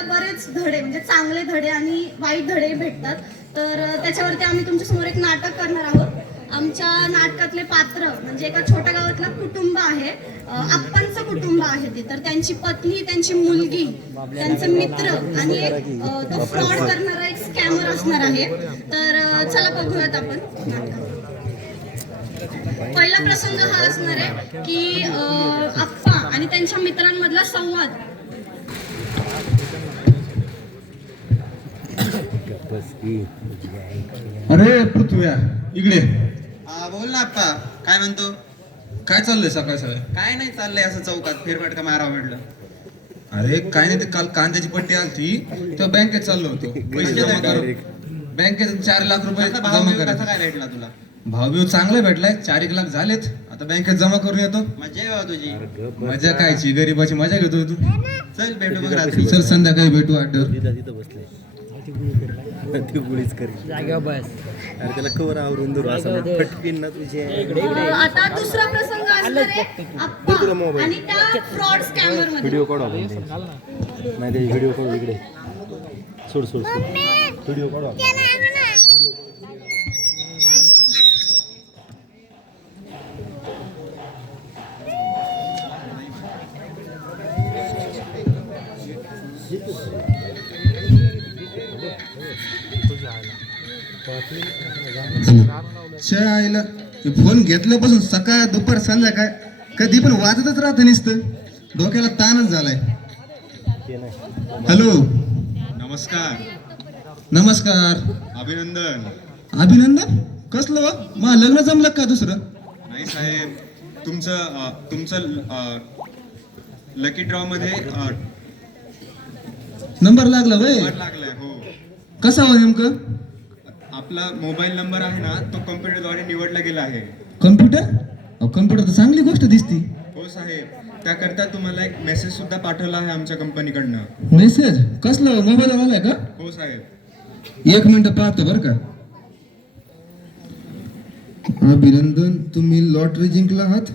आपल्याला बरेच धडे म्हणजे चांगले धडे आणि वाईट धडे भेटतात. तर त्याच्यावरती आम्ही तुमच्यासमोर एक नाटक करणार आहोत. आमच्या नाटकातले पात्र म्हणजे एका छोट्या गावातलं कुटुंब आहे, आप्पांचं कुटुंब आहे ते. तर त्यांची पत्नी, त्यांची मुलगी, त्यांचे मित्र आणि एक तो फ्रॉड करणारा एक स्कॅमर असणार आहे. तर चला बघूयात आपण नाटक. पहिला प्रसंग हा असणार आहे की आप्पा आणि त्यांच्या मित्रांमधला संवाद. अरे पृथ्व्या, इकडे. बोल ना आप्पा, काय म्हणतो? काय चाललंय सकाळ सकाळ? काय नाही चाललंय, असं चौकात फेरफटका मारावं म्हटलं. अरे काय नाही, ते काल कांद्याची पट्टी आलती तेव्हा बँकेत चाललो होतो पैसे जमा कर. बँकेत 4 लाख रुपये कसा भाव जमा बिव कसा करायचे. काय भेटला तुला? भाव बिव चांगला भेटलाय, 4-1 लाख झालेत. आता बँकेत जमा करून येतो. मजा आहे बाबा तुझी. मजा कायची, गरीबाची मजा घेतो तू. चल भेटू बघ रात्री. चल संध्याकाळी भेटू अड्ड्यावर. ती गुळीच करी जाग्यावर बस. अरे त्याला कवर आवरून धरू असं फटकीन ना तुझे. आता दुसरा प्रसंग असणार आहे आप्पा आणि त्या फ्रॉड स्कॅमर मध्ये. व्हिडिओ काढू आपण ते. नाही ते व्हिडिओ काढू इकडे. सोड सोड सोड व्हिडिओ काढू आपण. आईला फोन घेतल्यापासून सकाळ दुपार संध्याकाळ कधी पण वाजतच राहतं नुसतं. डोक्याला ताणच झालाय. हॅलो, नमस्कार. नमस्कार. अभिनंदन. अभिनंदन कसलं वा? मा लग्न जमलं का दुसरं? नाही साहेब, तुमचं लकी ड्रॉ मध्ये नंबर लागला वय? नंबर लागलाय. हो, कसा हो नेमकं? आपला मोबाईल नंबर आहे ना, तो कम्प्युटरद्वारे निवडला गेला आहे. कम्प्युटर? कम्प्युटर तर चांगली गोष्ट दिसती. हो साहेब, त्याकरता तुम्हाला एक मेसेज सुद्धा पाठवला आहे आमच्या कंपनीकडनं. मेसेज कसलं? मोबाईलवर आलाय का? हो साहेब. 1 मिनिट पाहतो बर का. अभिनंदन, तुम्ही लॉटरी जिंकला आहात.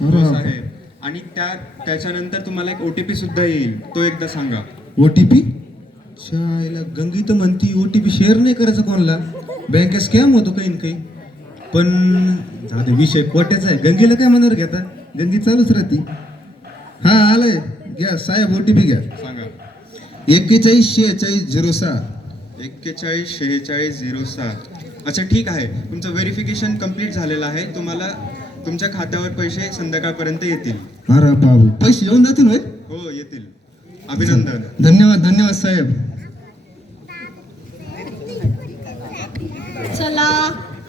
हो साहेब, आणि त्याच्यानंतर तुम्हाला एक OTP सुद्धा येईल, तो एकदा सांगा. OTP? शायला गंगी तर म्हणती OTP शेअर नाही करायचं कोणाला, बँकेत स्कॅम होतो काही ना काही. पण जाऊ दे, विषय कोट्याचा आहे. गंगीला काय मनावर घेता, गंगी चालूच राहती. हा आलाय, घ्या साहेब OTP घ्या. सांगा. 414606. 414606. अच्छा ठीक आहे, तुमचं व्हेरिफिकेशन कम्प्लीट झालेलं आहे. तुम्हाला तुमच्या खात्यावर पैसे संध्याकाळपर्यंत येतील. अरे बाबू, पैसे येऊन जातील होय? हो येतील. अभिनंदन. धन्यवाद धन्यवाद साहेब. चला,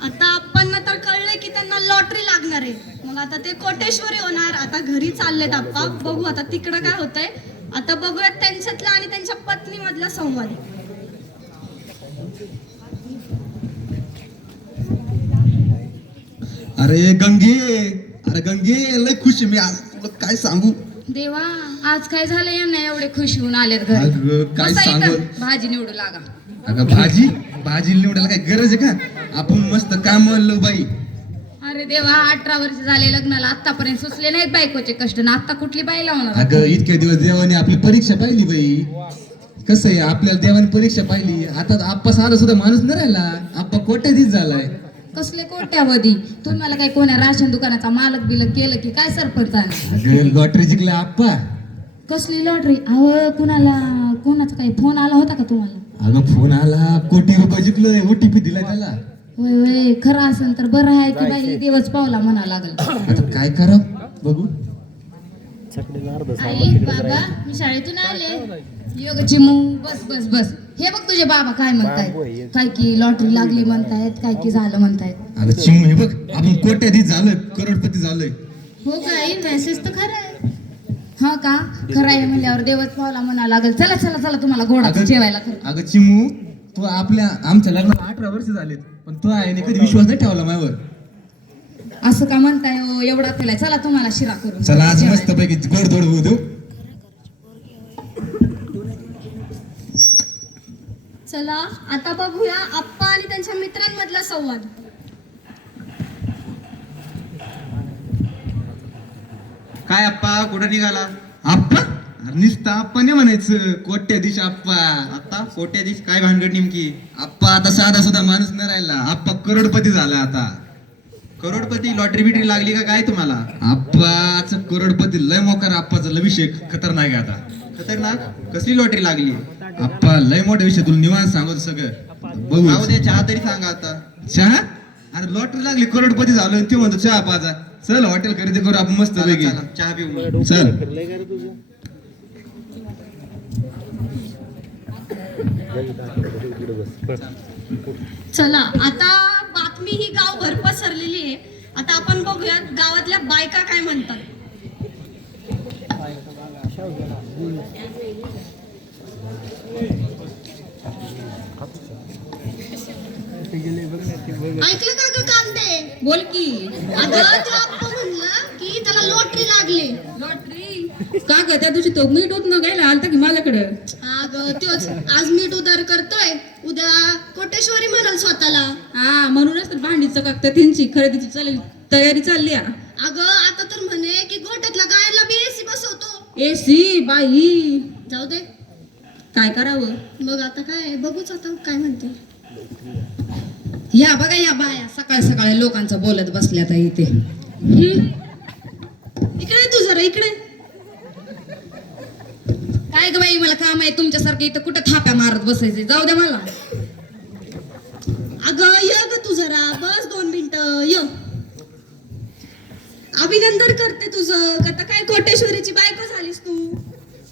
आता आप्पांना तर कळलंय की त्यांना लॉटरी लागणार आहे. मग आता ते कोटेश्वरी होणार. आता घरी चाललेत आप्पा. बघू आता तिकडं काय होतंय. आता बघूयात त्यांच्यातला आणि त्यांच्या पत्नी मधला संवाद. अरे गंगे, अरे गंगे, लय खुश आहे मी आज. तुला काय सांगू. देवा, आज काय झालं यांना एवढे खुश होऊन आलेत घरी? अगं काय बसा इथं, सांगू. भाजी निवडू लागा. अगं भाजी निवडायला काय गरज आहे का? आपण मस्त कामाला बाई. अरे देवा, 18 वर्ष झाले लग्नाला, आतापर्यंत सुचले नाहीत बायकोचे कष्ट ना. आता कुठली बाई लावणार? अगं इतक्या दिवस देवाने आपली परीक्षा पाहिली बाई. कसं आहे, आपल्याला देवाने परीक्षा पाहिली. आता आप्पा सारा सुद्धा माणूस नाही राहिला. आप्पा कोट्याधीश झालाय. कसले कोट्यावधी? तुम्हाला काय कोण्या राशन दुकानाचा मालक बिलक केलं की काय सरपंचाने? अगं लॉटरी जिंकला आप्पा. कसली लॉटरी? अहो, कोणाचा काही फोन आला होता का तुम्हाला? अगं फोन आला, कोटी रुपये जिंकलोय, OTP दिलाय त्याला. होय होय, खरं असेल तर बरं आहे की बाई देवच पावला म्हणा लागल. आता काय करा बघू. आई बाबा, मी शाळेतून आले. योगची मग बस बस बस. हे बघ तुझे बाबा काय म्हणतायत, काय की लॉटरी लागली म्हणतायत, काय की झालं म्हणतायत. अगं चिमू, हे बघ आपण कोट्याधीश झालोय, करोडपती झालोय. हो काय? मेसेज तर खरं आहे. हा का? खरं आहे म्हणल्यावर देवच पावला म्हणा लागल. चला चला चला, तुम्हाला गोडाचं जेवायला कर. अगं चिमू, तू आमच्या लग्नाला 18 वर्ष झालेत, पण तू आहे कधी विश्वास नाही ठेवला माझ्यावर. असं का म्हणताय हो? एवढा केलाय. चला तुम्हाला शिरा करून. चला आज मस्त पैकी गोडधोड होऊ देऊ. चला, आता बघूया आप्पा आणि त्यांच्या मित्रांमधला संवाद. काय आप्पा, कुठं निघाला? आप्पा? अरे निस्ता आप्पाने म्हणायचं कोट्याधीश आप्पा. आता कोट्याधीश काय भानगड नेमकी? आप्पा आता साधा सुद्धा माणूस नाही राहिला, आप्पा करोडपती झाला आता. करोडपती लॉटरी बिटरी लागली का काय तुम्हाला? आप्पाचं करोडपती लय मोकार, आप्पाचा लय विषय खतरनाक आहे आता. खतरनाक? कसली लॉटरी लागली? आप्पा लय मोठा विषय, तुला निवांत सांगतो सगळं बघू. जाऊ दे, चहा तरी सांगा आता. चहा? अरे लॉटरी लागली, करोडपती झालो आणि ते म्हणतो चहा पाजा. चल हॉटेल खरेदी करू आपण मस्त चला, पैकी. चला, चहा पिऊ मग. चल. फिरलंय का रे तुझं? इकडे बस. चला आता बातमी ही गावभर पसरलेली आहे. आता आपण बघूया गावातल्या बायका काय म्हणतात. ऐकलं का ग कांदे? बोल की. अगं तो आप्पा म्हणला की त्याला लॉटरी लागली. लॉटरी का ग? त्या दिवशी तो मीठ उत न गेला आलता की माझ्याकडे. अगं तोच आज मीठ उधार करतोय, उद्या कोटेश्वरी म्हणाल स्वतःला. हा म्हणूनच तर भांडी चकाकते त्यांची खरेदीची चालेल तयारी चालली आहे. अगं आता तर म्हणे की गोट्यातल्या गायला बी एसी बसवतो. एसी बाई जाऊ दे, काय करावं. मग आता काय बघूच आता काय म्हणते. या बघा या बाया सकाळ सकाळी लोकांचं बोलत बसल्यात आहे इथे. इकडे तू जरा इकडे. काय ग बाई मला काम आहे तुमच्यासारखं इथं कुठं थाप्या मारत बसायचे. जाऊ द्या मला. अगं ये ग तू जरा बस 2 मिनिटं ये. अभिनंदन करते तुझं. आता काय कोटेश्वरीची बायको झालीस तू.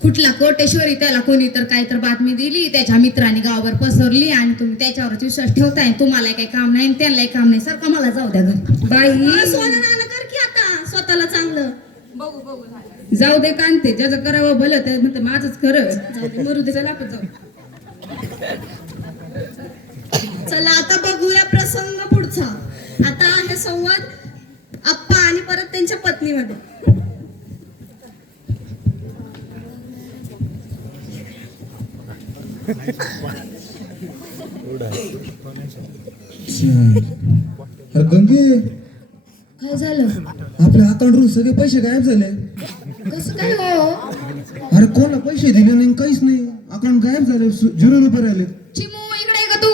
कुठला कोटेश्वरी? त्याला कोणी तर काय तर बातमी दिली, त्याच्या मित्रांनी गावावर पसरली आणि तुम्ही त्याच्यावरच विश्वास ठेवताय. तुम्हाला काही काम नाही त्यांनाही काम नाही. सारखं मला जाऊ द्या घरी बाई. सोनं नाणं कर की आता स्वतःला चांगलं. जाऊ दे कांते, ज्याचं करावं भलं ते म्हणते माझंच खरं. मरू दे चला आपण जाऊ. चला आता बघूया प्रसंग पुढचा. आता हे संवाद आप्पा आणि परत त्यांच्या पत्नीमध्ये. अरे गंगे, काय झालं? आपल्या अकाउंटवरून सगळे पैसे गायब झाले. कसं काय हो? अरे कोणाला पैसे दिले नाही, काहीच नाही. अकाउंट गायब झाले, 0 रुपये राहिले. चिमू इकडे आहे का तू?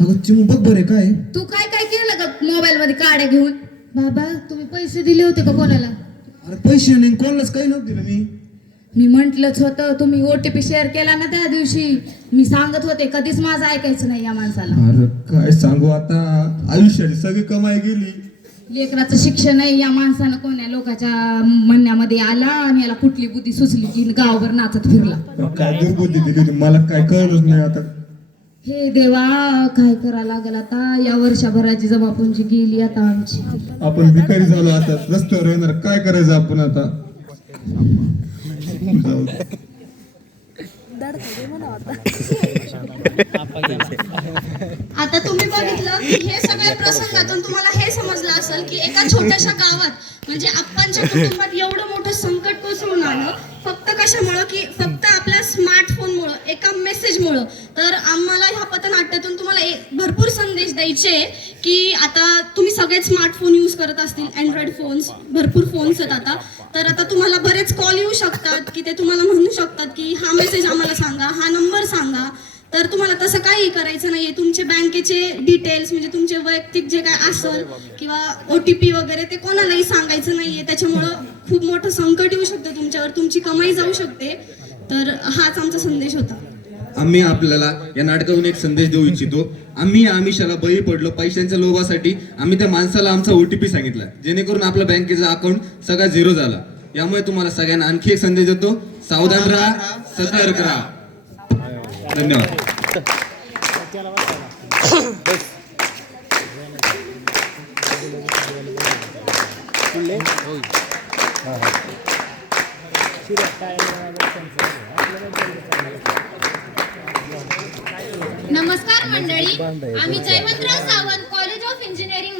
अगं चिमू बघ बरे काय. तू काय काय केलं का मोबाईल मध्ये काड्या घेऊन? बाबा तुम्ही पैसे दिले होते का कोणाला? अरे पैसे नाही, कोणालाच काही नव्हतं दिलं मी. मी म्हंटलच होतं, तुम्ही OTP शेअर केला ना त्या दिवशी. मी सांगत होते कधीच माझं ऐकायचं नाही या माणसाला. अरे काय सांगू आता, आयुष्याची सगळी कमाई गेली. लेकराचं शिक्षण नाही या माणसानं कोण्या लोकांच्या म्हणण्यामध्ये आला आणि याला कुठली बुद्धी सुचली की गावभर नाचत फिरला. काय दुर्बुद्धी दिली होती मला, काय कळलंच नाही आता. हे देवा काय करा लागल आता. या वर्षभराची जबाबदारी गेली आता आमची. आपण भिकारी झालो आता, रस्त्यावर येणार, काय करायचं आपण आता. जाऊ दे. आता तुम्ही बघितलं की हे सगळ्या प्रसंगातून तुम्हाला हे समजलं असेल की एका छोट्याशा गावात म्हणजे आप्पांच्या कुटुंबात एवढं मोठं संकट कोसळून आलं फक्त कशामुळं की फक्त आपल्या स्मार्टफोनमुळं, एका मेसेजमुळं. तर आम्हाला ह्या पथनाट्यातून तुम्हाला भरपूर संदेश द्यायचे की आता तुम्ही सगळेच स्मार्टफोन यूज करत असतील, अँड्रॉइड फोन्स, भरपूर फोन्स आहेत आता. तर आता तुम्हाला बरेच कॉल येऊ शकतात की ते तुम्हाला म्हणू शकतात की हा मेसेज आम्हाला सांगा, हा नंबर सांगा. तर तुम्हाला तसं काही करायचं नाहीये. तुमचे बँकेचे डिटेल्स म्हणजे तुमचे वैयक्तिक जे काय असेल किंवा OTP वगैरे ते कोणालाही सांगायचं नाहीये. त्याच्यामुळं खूप मोठं संकट येऊ शकतं तुमच्यावर, तुमची कमाई जाऊ शकते. तर हाच आमचा संदेश होता. आम्ही आपल्याला या नाटकातून एक संदेश देऊ इच्छितो. आम्ही आमिषाला बळी पडलो पैशांच्या लोभासाठी. आम्ही त्या माणसाला आमचा OTP सांगितला, जेणेकरून आपलं बँकेचा अकाउंट सगळा 0 झाला. यामुळे तुम्हाला सगळ्यांना आणखी एक संदेश देतो, सावधान राहा, सतर्क राहा. धन्यवाद. नमस्कार मंडळी, आम्ही Jaywantrao Sawant college of engineering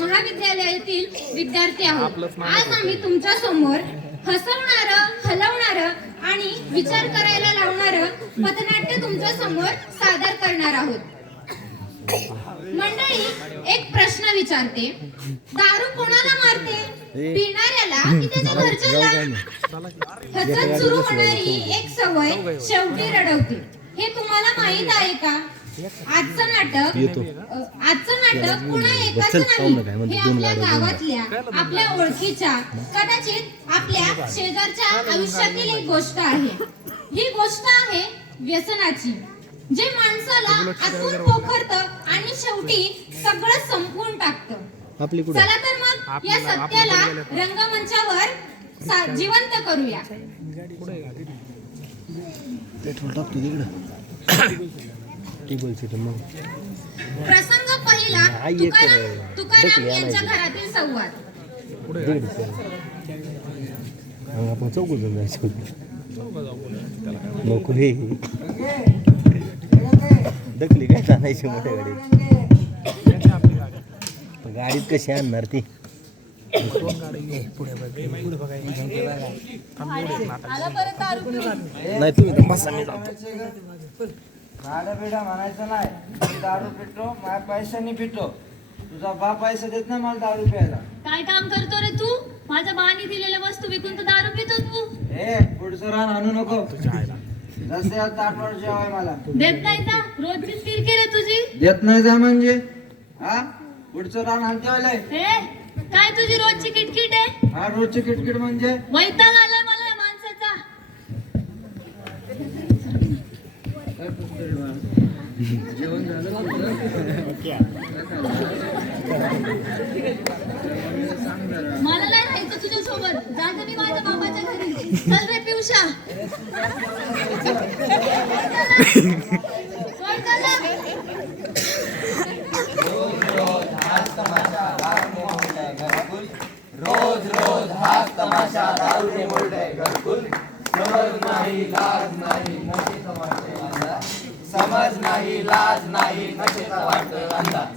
महाविद्यालयातील विद्यार्थी आहोत. आज आम्ही तुमच्या समोर हसवणारं, हलवणारं आणि विचार करायला लावणारं पथनाट्य तुमच्या समोर सादर करणार आहोत. मंडळी, एक प्रश्न विचारते. दारू कोणाला मारते? पिणाऱ्याला की त्याच्या घरच्यांना? हसत सुरू होणारी एक सवय शेवटी रडवते. हे तुम्हाला माहित आहे का? आजचं नाटक पुन्हा एकाचं नाही. हे आपल्या गावातल्या, आपल्या ओळखीच्या, कदाचित आपल्या शेजारच्या आयुष्यातील एक गोष्ट आहे. ही गोष्ट आहे व्यसनाची, जे माणसाला आतून पोखरतं आणि शेवटी सगळं संपवून टाकतं. चला तर मग या सत्याला रंगमंचावर जिवंत करूया. प्रसंग पहिला, तुकाराम यांच्या घरातील संवाद. आपण चौघ जण जायचं नको हे दखली काय चालायची मोठ्या गाडीत कशी आणणार ती नाही तुम्ही तर बसा मी जातो. भाडं बिडा म्हणायचं नाही. मी दारू पितो, माझ्या पैशाने पितो. तुझा बाप पैसा देत नाही मला दारू प्यायला. काय काम करतो रे तू? माझ्या बानी दिलेल्या वस्तू विकून तर दारू पितो तू. पुढचं रान आणू नको. जसे ताटवर जेवाय मला देत नाही का? रोजचीच किरकिर आहे तुझी. देत नाही जा म्हणजे हा पुढचं रान आणते काय तुझी रोजची किटकिट आहे? हा रोजची किटकिट म्हणजे वैताग आलाय मला या माणसाचा. जेवण झालं मला नाही राहायचं तुझ्या सोबत. जाते मी माझ्या बाबाच्या घरी. चल रे पिवशा. सोड त्याला. रोज रोज हाच तमाशा दारूने मोडलंय घरकुल. समज नाही लाज नाही नशेचा वाटतोय अंदाज. समज नाही लाज नाही नशेचा वाटतोय अंदाज.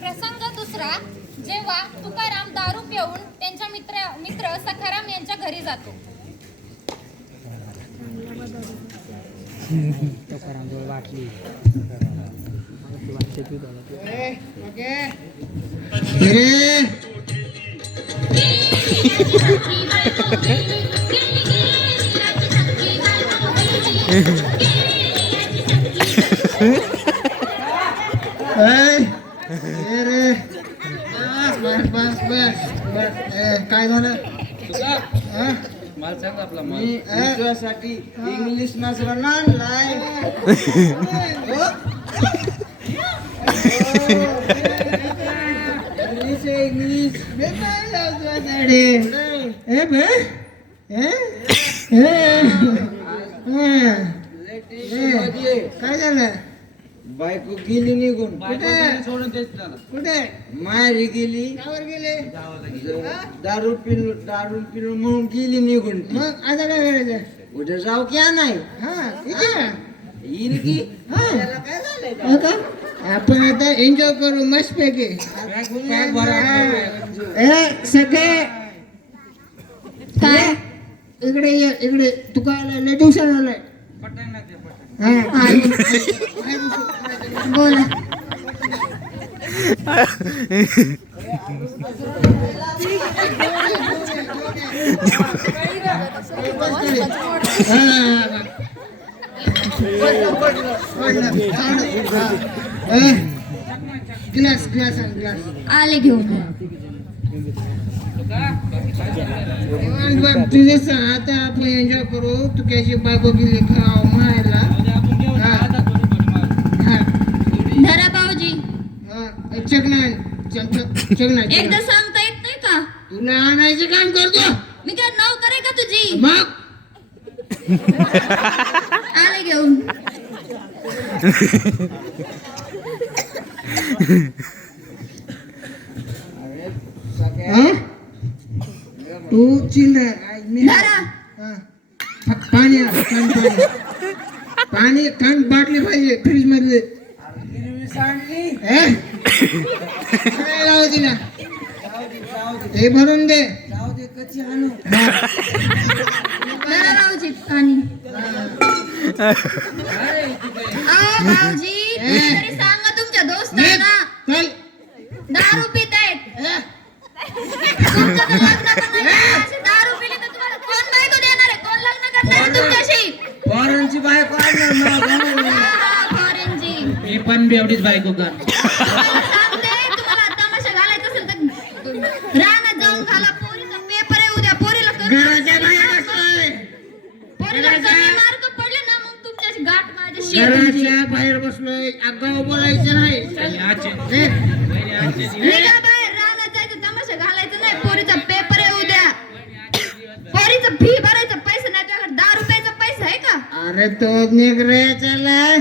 प्रसंग दुसरा, जेव्हा तुकाराम दारू पिऊन त्यांच्या मित्र सखाराम यांच्या घरी जातो. काय झालं मला सांग. आपला मी तुझ्यासाठी इंग्लिश नसलं ना आणलाय. इंग्लिश काय झालं? बायको गेली निघून. कुठे माहेरी गेली. दारू पिलो म्हणून गेली निघून. मग आता काय करायचं? उद्या जाऊ क्या नाही येईल की आपण आता एन्जॉय करू मस्त पैकी. सगळे काय? इकडे ये इकडे. तुका लय दिवसाला आलाय. बोला. ग्लास ग्लास ग्लास आले घेऊन. तुझे आता आपण एन्जॉय करू. तू त्याची बायको गेली खाव मायला. धरा भाऊजी. चकना एकदा सांगता येत नाही का? तुला आणायचं काम करतो मी काय नाव करे का तुझी? मग आले घेऊन. तू चिल्लर धरा. पाणी पाणी थंड बाटली पाहिजे फ्रीज मधले. लावती ना ते भरून दे. धरा भाऊजी पाणी. भाऊजी तरी सांगा तुमच्या दोस्तांना दारू पित आहेत तुमचं तर लग्न तर नाही, अशी दारू पिली तर तुम्हाला कोण बायको देणार आहे? कोण लग्न करणार आहे तुमच्याशी? पोरांची बायको आणणार फॉरेनची. मी पण एवढीच बायको कर सांगते, तुम्हाला तमाशा घालायचा असेल तर रानात जाऊन घाला. पोरीचा पेपर आहे उद्या. पोरीला घराच्या बाहेर बसलोय पोरीला कमी मार्क पडले ना मग तुमच्याशी गाठ माझ्याशी आहे तुमची. घराच्या बाहेर बसलोय आगाऊ बोलायचं नाही निघा बाहेर, रानात जायचं, तमाशा घालायचं नाही. पोरीचा पेपर आहे उद्या. पोरीचं फी भरायचं पैसा नाही तुझ्याकडे. 10 रुपयाचा पैसा आहे का? अरे तो निघरे चलाय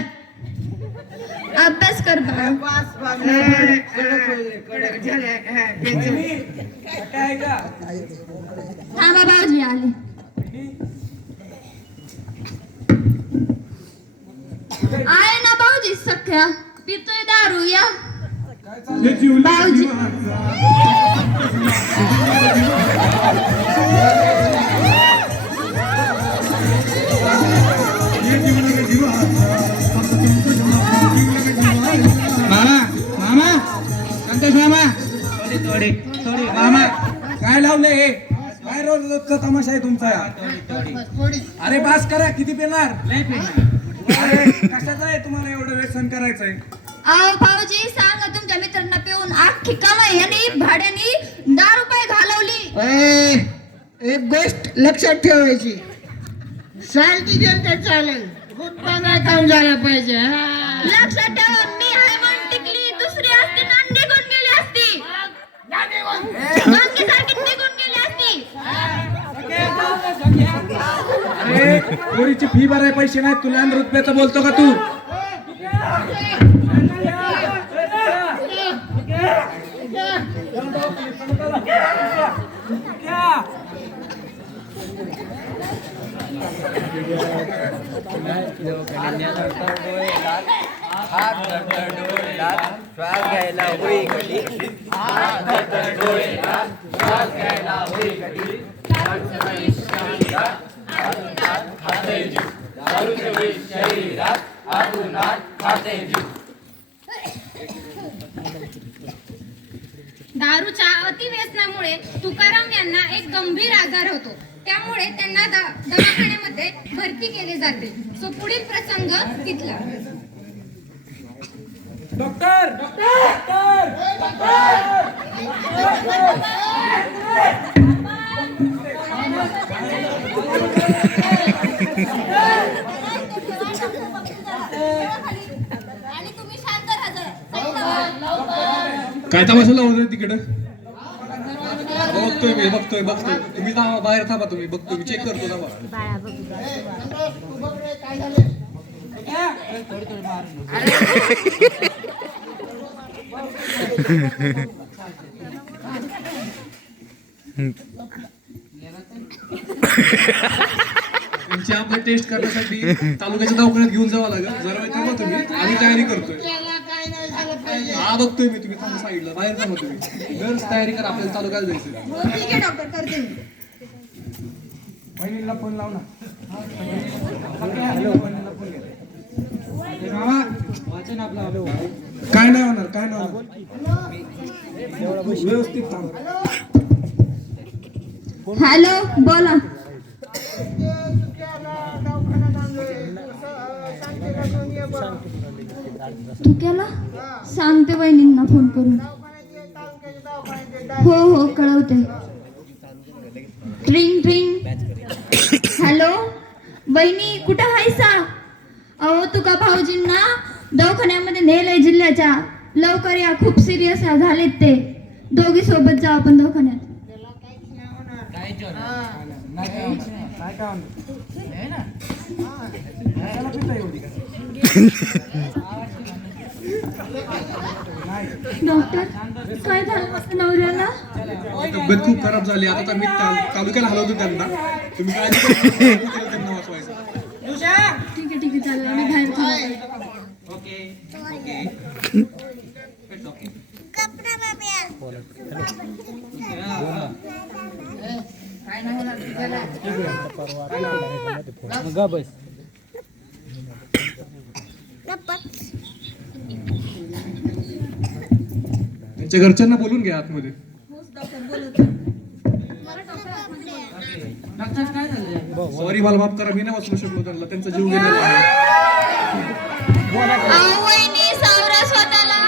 अभ्यास कर बाळा. थांबा भाऊजी आले. आहे ना भाऊजी सख्या, पितोय दारू या भाऊजी. मामा मामा संतोष मामा थोडी मामा काय लावलंय हे काय रोजचा तमाशा आहे तुमचा अरे बास करा किती पेणार कशाचं आहे तुम्हाला एवढं व्यसन करायचंय अहो भाऊजी सांगा तुमच्या मित्रांना पिऊन अख्खी कमाई यांनी भाड्यानी 10 रुपये घालवली. एक गोष्ट लक्षात ठेवायची चालती जनता चालेल उत्पन्न काम झाला पाहिजे लक्षात ठेवा, मी आहे म्हणून टिकली. दुसरी असती ना निघून गेली असती. गंगेसारखी निघून गेली असती. अरे पोरीची फी भराय पैसे नाही तुला रुपयाचं बोलतो का तू श्वास घ्यायला होई कधी श्वास घ्यायला होई कधी दारूच्या अतिव्यसनामुळे तुकाराम यांना एक गंभीर आजार होतो. त्यामुळे त्यांना दवाखान्यामध्ये भरती केले जाते. सो पुढील प्रसंग तिथला. डॉक्टर आणि तुम्ही शांत राहा जरा. काय तमाशा लावून तिकडं बघतोय तुम्ही बाहेर थांबा तुम्ही बघतो मी चेक करतो थांबा तुमची आपल्या टेस्ट करण्यासाठी तालुक्याच्या दवाखान्यात घेऊन जावं लागेल. जरा वेळ थांबा तुम्ही आम्ही तयारी करतोय. हा बघतोय मी तुम्ही थांबा साईडला बाहेर थांबा तुम्ही गर्ल्स तयारी करा आपल्याला तालुक्याला जायचं. हो ठीक आहे डॉक्टर, करते मी. बहिणीला फोन लाव ना मामा काय नाही होणार व्यवस्थित थांब हॅलो बोला. तू केला? सांगते वहिनींना फोन करून. हो कळवते. ट्रिंग ट्रिंग. हॅलो वहिनी कुठं हायसा? अहो तुका भाऊजींना दवाखान्यामध्ये नेलंय जिल्ह्याच्या. लवकर या, खूप सिरियस झालेत ते. दोघी सोबत जाऊ आपण दवाखान्यात. डॉक्टर काय झालं नवऱ्याला? तब्येत खूप खराब झाली. आता तर मी तालुक्याला हलवतो त्यांना. तुम्ही काय त्यांना वाचवायचं. ठीक आहे चालेल. आम्ही बाहेर थांबतो. त्यांच्या घरच्यांना बोलून घ्या आतमध्ये. सॉरी, मला माफ करा, मी नाही वाचू शकलो त्यांना, त्यांचा जीव गेलेला आहे. वहिनी सावरा स्वतःला.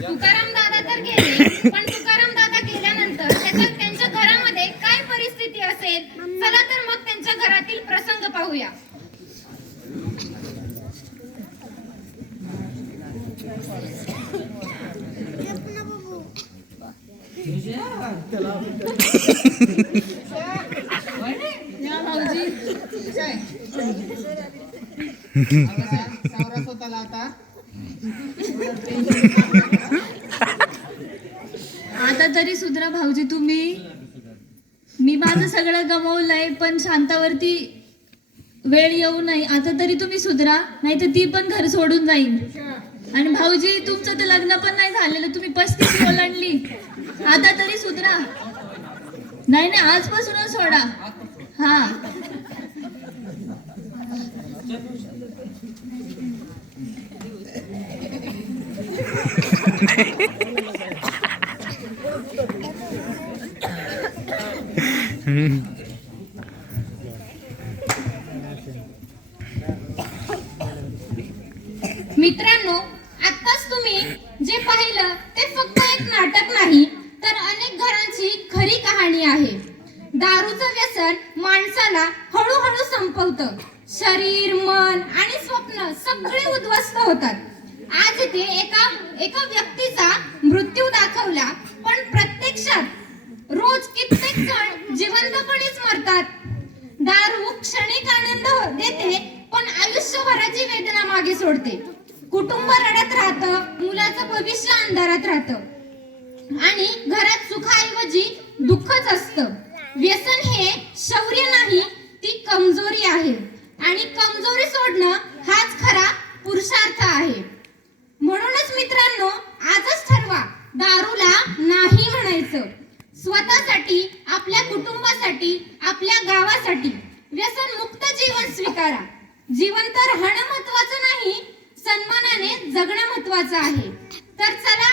तुकाराम दादा तर गेले, पण तुकाराम दादा गेल्यानंतर त्यांच्या घरामध्ये काय परिस्थिती असेल? चला तर मग त्यांच्या घरातील प्रसंग पाहूया. आता तरी सुधरा भाऊजी तुम्ही. मी माझं सगळं गमावलंय, पण शांतावरती वेळ येऊ नये. आता तरी तुम्ही सुधरा, नाही तर ती पण घर सोडून जाईल. आणि भाऊजी तुमचं तर लग्न पण नाही झालेलं, तुम्ही 35 ओलांडली. आता तरी सुधरा. नाही नाही, आजपासूनच सोडा. हा मित्रांनो, आत्ताच तुम्ही जे पाहिलं ते फक्त एक नाटक नाही, तर अनेक घरांची खरी कहाणी आहे. दारूचं व्यसन माणसाला हळूहळू संपवतं. शरीर, मन आणि स्वप्न सगळे उद्ध्वस्त होतात. आज इथे एका व्यक्तीचा मृत्यू दाखवला, पण प्रत्यक्षात रोज कित्येक जण जिवंतपणेच मरतात. दारू क्षणिक आनंद देते, पण आयुष्यभराची वेदना मागे सोडते. कुटुंब रडत राहतं, मुलाचं भविष्य अंधारात राहतं आणि घरात सुखाऐवजी दुःखच असतं. व्यसन हे शौर्य नाही, ती कमजोरी आहे आणि कमजोरी सोडणं हाच खरा पुरुषार्थ आहे. म्हणूनच मित्रांनो, आजच ठरवा दारूला नाही म्हणायचं. स्वतःसाठी, आपल्या कुटुंबासाठी, आपल्या गावासाठी व्यसन मुक्त जीवन स्वीकारा. जिवंत राहणं महत्वाचं नाही, सन्मानाने जगणं महत्वाचं आहे. तर चला